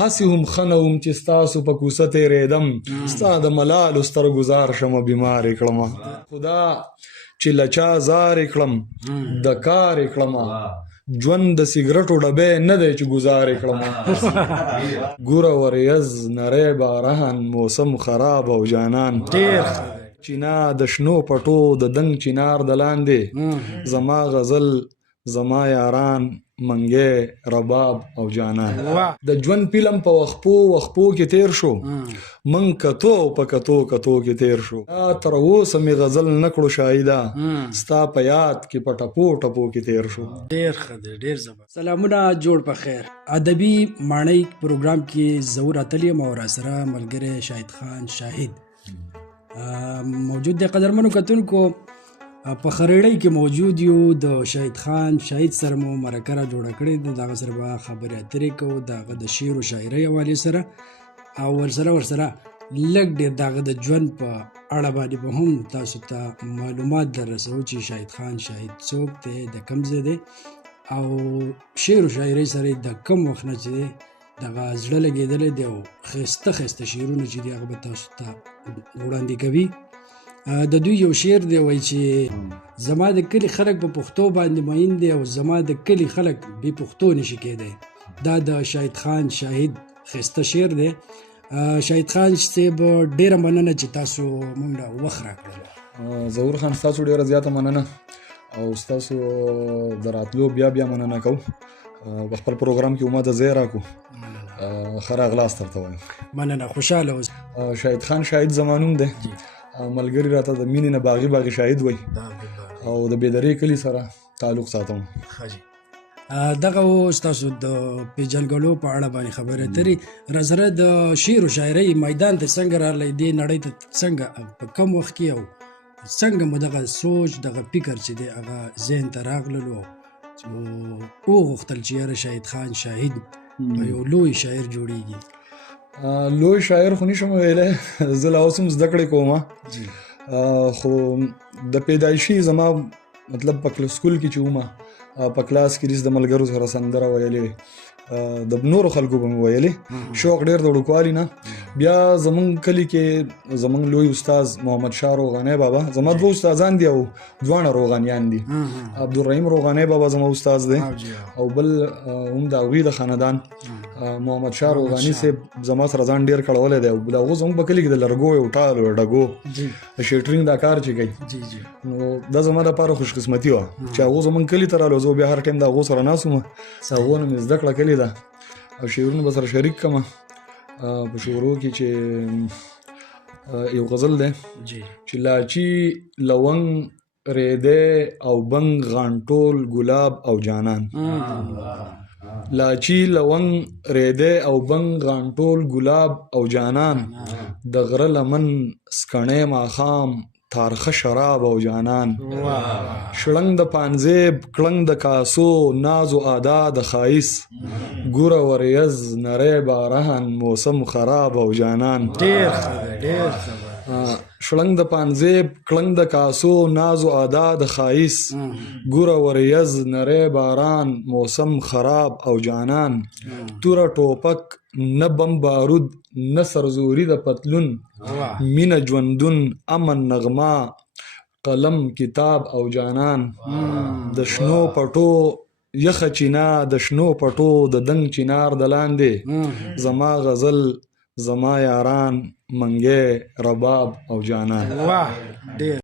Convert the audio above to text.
هسې هم ښه نه وم چې ستاسو په کوڅه تېرېدم ستا د ملالو سترګزار شمه بیمارې کړمه خدا چې له چا زارې کړم د کارې کړمه ژوند د سیګرټو ډبې نه دی چې ګزارې کړمه ګوره وریځ نری باران موسم خراب او جانان چینا د شنو پټو د دنګ چینار د لاندې زما غزل زما یاران منګې رباب او جانان د ژوند فلم په وخپو کې تیر شو من کتو په کتو کې تیر شو تر اوسه مې غزل نکړو شاهده ستا په یاد کې په ټپو کې تیر شو. ډیر ښه دی ډیر زبردست. سلامونه جوړ په خیر. ادبي ماڼۍ پروګرام کې ظهور اتلی یم او راسره ملګری شاهد خان شاهد موجود دی. قدرمنو کتونکو په خریړۍ کې موجود یو د شاهد خان شاهد سره مو مرکه را جوړه کړې ده. د هغه سره به خبرې اترې کوو د هغه د شعر و شاعرۍ حوالې سره او ورسره لږ ډېر د هغه د ژوند په اړه باندې به هم تاسو ته معلومات در رسوو چې شاهد خان شاهد څوک دی د کوم ځای دی او شعر و شاعرۍ سره د کوم وخت نه چې دی دغه زړه لګېدلی دی او ښایسته شعرونه چې دي هغه به تاسو ته وړاندې کوي. د دوی یو شعر دی وایي چې زما د کلي خلک په پښتو باندې مین دی او زما د کلي خلک بې پښتو نشي کېدی. دا د شاهد خان شاهد ښایسته شعر دی. شاهد خان صاحب ډېره مننه چې تاسو موږ له وخت راکړل. ظهور خان ستاسو ډېره زیاته مننه او ستاسو د راتلو بیا مننه کوو. په خپل پروګرام کې ما د ځای راکړو ښه راغلاست درته وایم. مننه خوشحاله اوسئ. شاهد خان شاهد زما نوم دی. ملګري راته د مینې نه باغي شاهد وای او د بیدرې کلي سره تعلق ساتم. دغه ستاسو د پیژنګلو په اړه باندې خبرې اترې راسره د شعر و شاعرۍ میدان ته څنګه راغلی دې نړۍ ته څنګه په کم وخت کې او څنګه مو دغه سوچ دغه فکر چې دی هغه ذهن ته راغللو وغوښتل چې یاره شاهد خان شاهد په یو لوی شاعر جوړیږي؟ لوی شاعر خو نشم ویلی، زه لا اوس هم زده کړې کوم خو د پیدایشي زما مطلب په سکول کې چې ومه په کلاس کې د ملګرو سره سندره ویلې د نورو خلکو به مې ویلې شوق ډېر د وړوکوالي نه. بیا زمونږ کلي کې زمونږ لوی استاز محمد شاه روغانی بابا، زما دوه استادان دي او دواړه روغانیان دي. عبدالرحیم روغانی بابا زما استاز دی او بل هم د هغوی د خاندان محمد شاه روغاني صاحب زما سره ځان ډېر کړولی دی او د هغو زموږ په کلي کې د لرګو یو ټال او ډګو د شیټرینګ دا کار چې کوي نو دا زما دپاره خوش قسمتي وه چې هغو زموږ کلي ته راغلو. زه بیا هر ټایم د هغو سره ناست وم، هغو نه مې زده کړه کلي ده او شعرونه به سره شریک کړمه. په شعرو کې چې یو غزل دی چې لاچي لونګ ریدې او بنګ غانټول ګلاب او جانان. لاچي لونګ ریدې او بنګ غانټول ګلاب او جانان، د غره لمن سکڼې ماښام تارخه شراب او جانان. شړنګ د پانزیب کړنګ د کاسو ناز و ادا د خایس، ګوره وریځ نری باران موسم خراب او جانان. شړنګ د پانزیب کړنګ د کاسو ناز و ادا د خایس، ګوره وریځ نری باران موسم خراب او جانان. توره ټوپک نه بم بارود نه سرزوري د پتلون، مینه ژوندون امن نغمه قلم کتاب او جانان. د شنو پټو یخه چینا د شنو پټو د دنګ چینار د لاندې، زما غزل زما یاران منګې رباب او جانان.